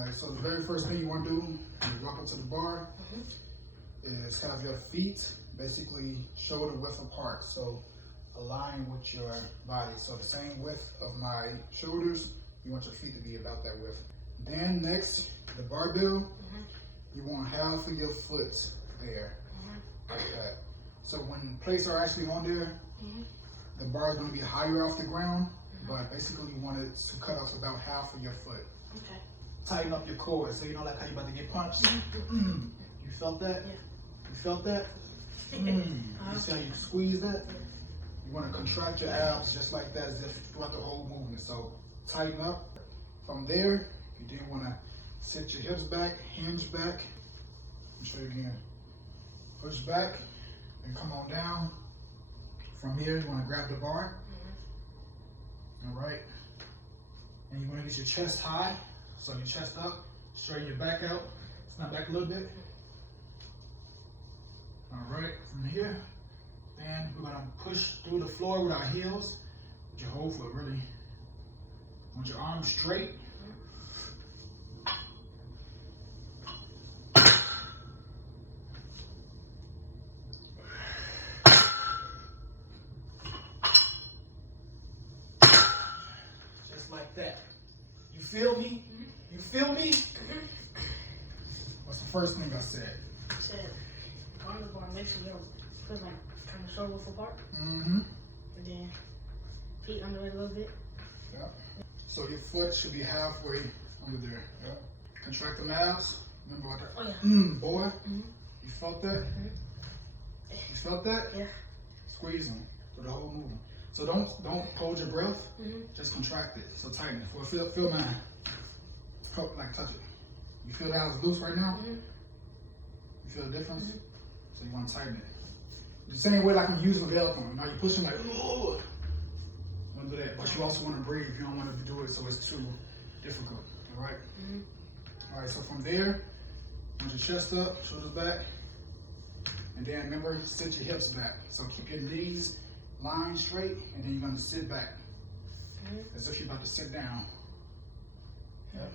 Alright, so the very first thing you want to do when you walk up to the bar is have your feet basically shoulder width apart. So align with your body. So the same width of my shoulders, you want your feet to be about that width. Then next, the barbell, you want half of your foot there, like that. So when plates are actually on there, the bar is going to be higher off the ground, but basically you want it to cut off about half of your foot. Okay. Tighten up your core, so you know, like how you're about to get punched. You felt that? Yeah. You felt that? You see how you squeeze that? You want to contract your abs just like that, as if throughout the whole movement. So tighten up. From there, you then want to sit your hips back, hinge back. Let me show you again. Push back and come on down. From here, you want to grab the bar. All right. And you want to get your chest high. So your chest up, straighten your back out. Snap back a little bit. All right, from here, then we're gonna push through the floor with our heels, with your whole foot, really. Want your arms straight. Just like that. You feel me? You feel me? What's the first thing I said? You said on the bar, make sure your foot like kind of shoulder width apart. And then feet under it a little bit. Yeah. So your foot should be halfway under there. Yeah. Contract them abs. Remember what that? Oh yeah. Boy. You felt that? You felt that? Yeah. Squeeze them through the whole movement. So don't hold your breath. Just contract it. So tighten it. Feel mine. Like touch it. You feel that it's loose right now? You feel the difference? So you want to tighten it. The same way like I'm using the belt on. Now you're pushing like, oh. You want to do that. But you also want to breathe. You don't want to do it so it's too difficult. All right? All right, so from there, want your chest up, shoulders back. And then remember, sit your hips back. So keep your knees lined straight, and then you're going to sit back. As if you're about to sit down. Yep.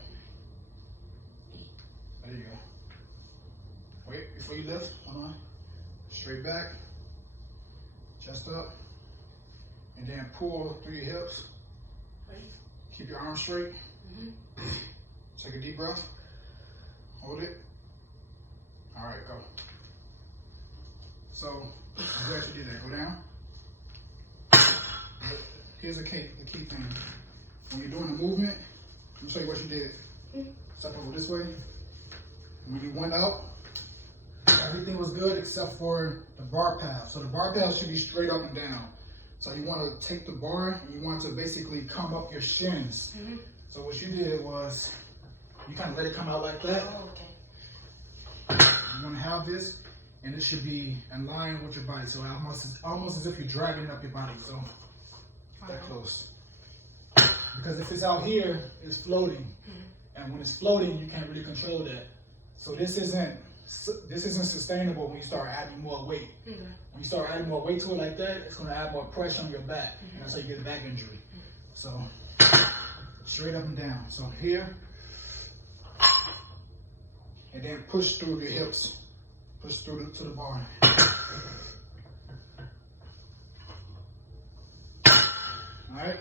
There you go. Wait, before you lift, hold on. Straight back, chest up, and then pull through your hips. Keep your arms straight. Take a deep breath. Hold it. All right, go. So, I'm glad you did that. Go down. Here's the key thing. When you're doing the movement, let me show you what you did. Step over this way. When you went up, everything was good except for the bar path. So the bar path should be straight up and down. So you want to take the bar and you want to basically come up your shins. So what you did was you kind of let it come out like that. Oh, okay. You want to have this, and it should be in line with your body. So almost as if you're dragging it up your body. So that close. Because if it's out here, it's floating. And when it's floating, you can't really control that. So this isn't sustainable when you start adding more weight. When you start adding more weight to it like that, it's going to add more pressure on your back. And that's how you get a back injury. So straight up and down. So here. And then push through your hips. Push through to the bar. All right?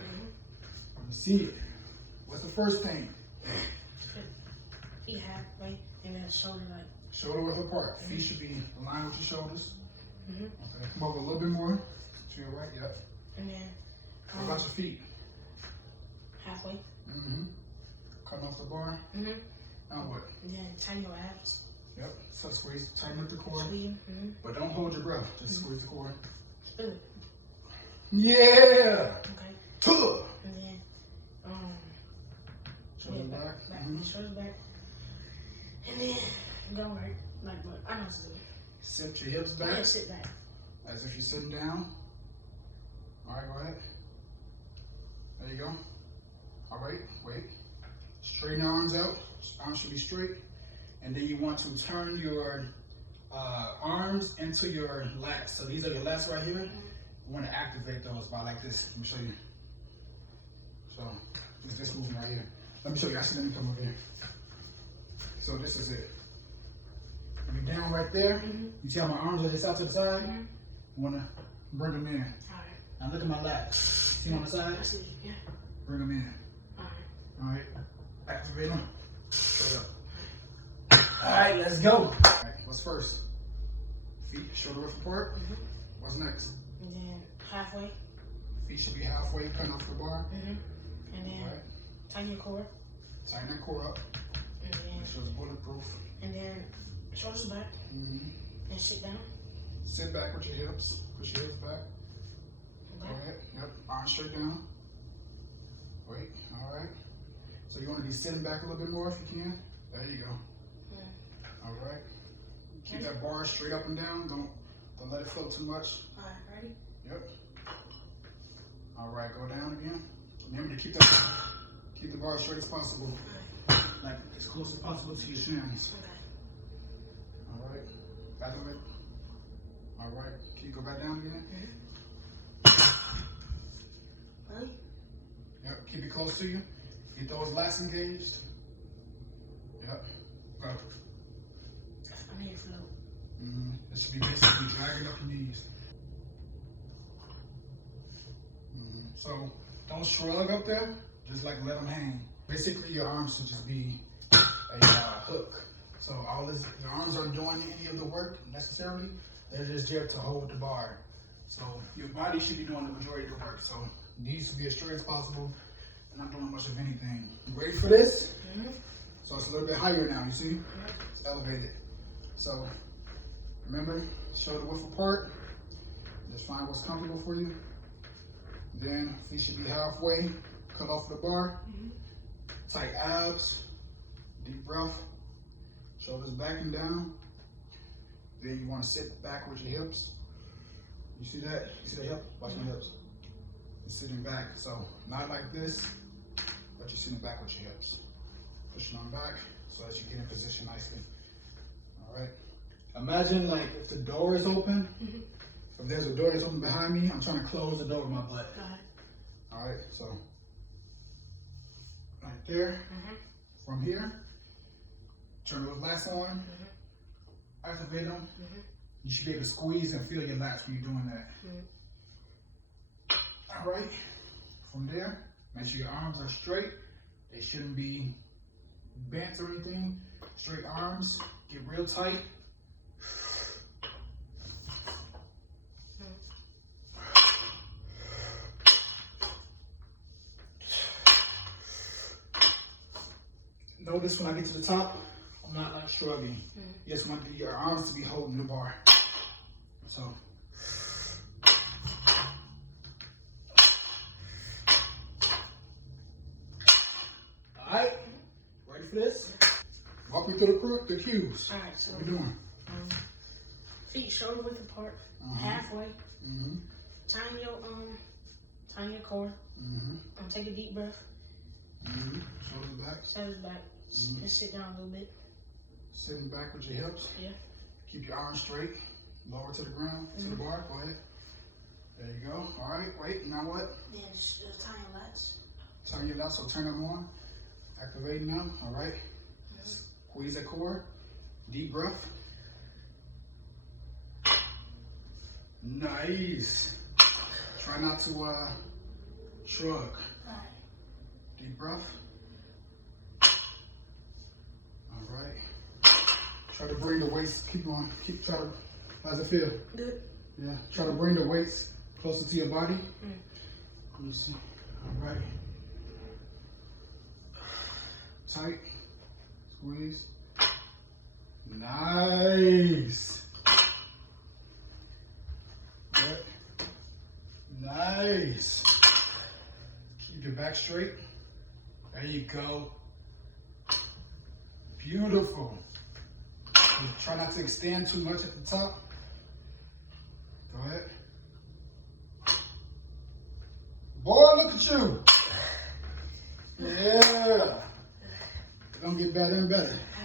Let me see it. What's the first thing? Feet halfway, and then shoulder like. Shoulder width apart. Feet should be aligned with your shoulders. Okay. Come over a little bit more to your right. Yep. And then. What about your feet? Halfway. Cutting off the bar. Now what? And then tighten your abs. Yep. So squeeze, tighten up the core. Squeeze. But don't hold your breath. Just squeeze the core. Spill it. Yeah. Okay. Tuh. And then Shoulder back. Shoulders back. And then go right like what I know to do. Sit your hips back. And sit back. As if you're sitting down. All right, go ahead. There you go. All right, wait. Straighten your arms out. Arms should be straight. And then you want to turn your arms into your lats. So these are your lats right here. You want to activate those by like this. Let me show you. So it's this movement right here. Let me show you. Actually, let me come over here. So this is it. When you're down right there, you see how my arms are just out to the side? You want to bring them in. All right. Now look at my lats. See them on the side? I see. Yeah. Bring them in. All right. All right. Activate them. Straight up. All right, let's go. All right, what's first? Feet shoulder width apart. What's next? And then halfway. Feet should be halfway, cutting off the bar. And then tighten your core. Tighten that core up. And then Make sure it's bulletproof. And then shoulders back. And sit down. Sit back with your hips. Push your hips back. Go ahead. Yep. Arms straight down. Wait. All right. So you want to be sitting back a little bit more if you can. There you go. All right. Keep that bar straight up and down. Don't let it float too much. All right. Ready? Yep. All right. Go down again. Remember to keep the bar as straight as possible. Like as close as possible to your shins. Okay. All right. Back of it. All right. Can you go back down again? Ready? Yep. Keep it close to you. Get those lats engaged. Yep. Go. I need to float. It should be basically dragging up your knees. So don't shrug up there. Just like let them hang. Basically, your arms should just be a hook. So your arms aren't doing any of the work necessarily. They're just there to hold the bar. So your body should be doing the majority of the work. So it needs to be as straight as possible and not doing much of anything. You ready for this? So it's a little bit higher now, you see? It's elevated. So remember, shoulder width apart. Just find what's comfortable for you. Then feet should be halfway, cut off the bar. Tight abs, deep breath, shoulders back and down. Then you want to sit back with your hips. You see that? You see the hip? Watch my hips. You're sitting back. So not like this, but you're sitting back with your hips. Pushing on back so that you get in position nicely. All right. Imagine like if the door is open. If there's a door that's open behind me, I'm trying to close the door with my butt. All right. So right there. From here, turn those lats on. Activate them. You should be able to squeeze and feel your lats when you're doing that. All right. From there, make sure your arms are straight. They shouldn't be bent or anything. Straight arms. Get real tight. Notice when I get to the top, I'm not like shrugging. You just want your arms to be holding the bar. So. All right, ready for this? Walk me through the cues. All right, so what we doing? Feet shoulder width apart, halfway. Tighten your core. Take a deep breath. Shoulders back. Shoulders back. And sit down a little bit. Sitting back with your hips. Yeah. Keep your arms straight. Lower to the ground, to the bar. Go ahead. There you go. All right. Wait. Now what? Then just tighten your lats. Tighten your lats. So turn them on. Activating them. All right. Squeeze that core. Deep breath. Nice. Try not to shrug. All right. Deep breath. All right. Try to bring the weights. Keep on. Try to. How's it feel? Good. Yeah. Try to bring the weights closer to your body. Let me see. All right. Tight. Squeeze. Nice. Good. Nice. Keep your back straight. There you go. Beautiful. Try not to extend too much at the top. Go ahead. Boy, look at you. Yeah. It's gonna get better and better.